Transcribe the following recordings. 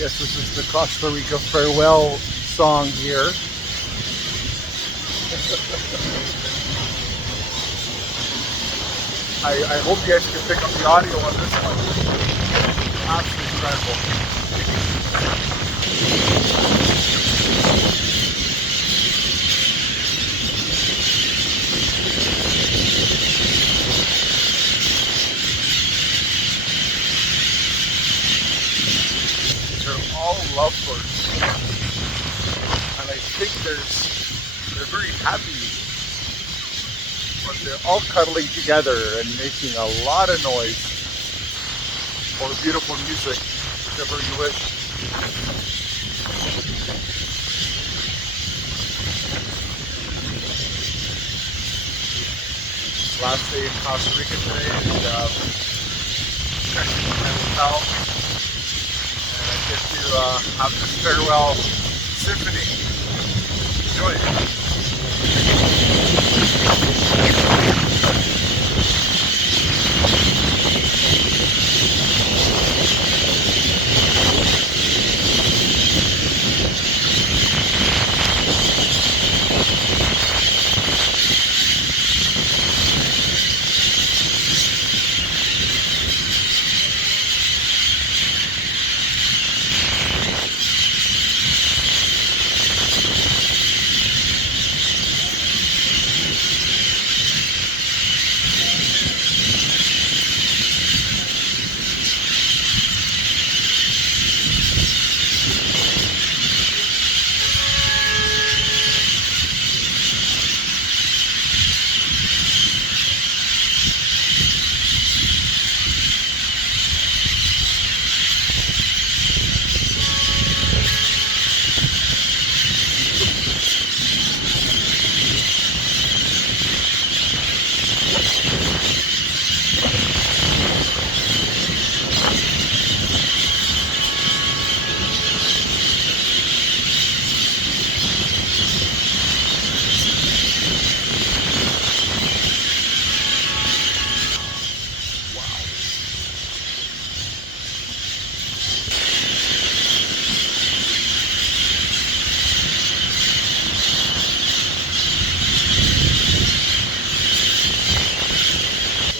guess this is the Costa Rica farewell song here. I hope you guys can pick up the audio on this one. Absolutely incredible. They're all lovebirds, and I think they're very happy, but they're all cuddling together and making a lot of noise or beautiful music, whichever you wish. Last day in Costa Rica today, and checking in my hotel, and I get to have this farewell symphony. Enjoy it.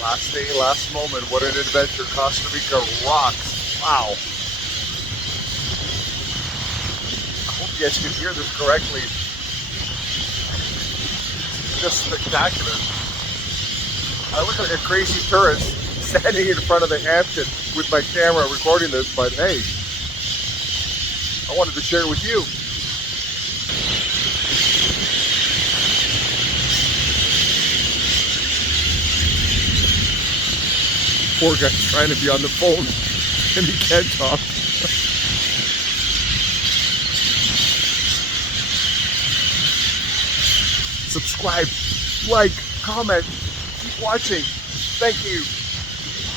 Last day, last moment. What an adventure. Costa Rica rocks. Wow. I hope you guys can hear this correctly. It's just spectacular. I look like a crazy tourist standing in front of the Hampton with my camera recording this, but hey, I wanted to share it with you. Poor guy's trying to be on the phone and he can't talk. Subscribe, like, comment, keep watching. Thank you.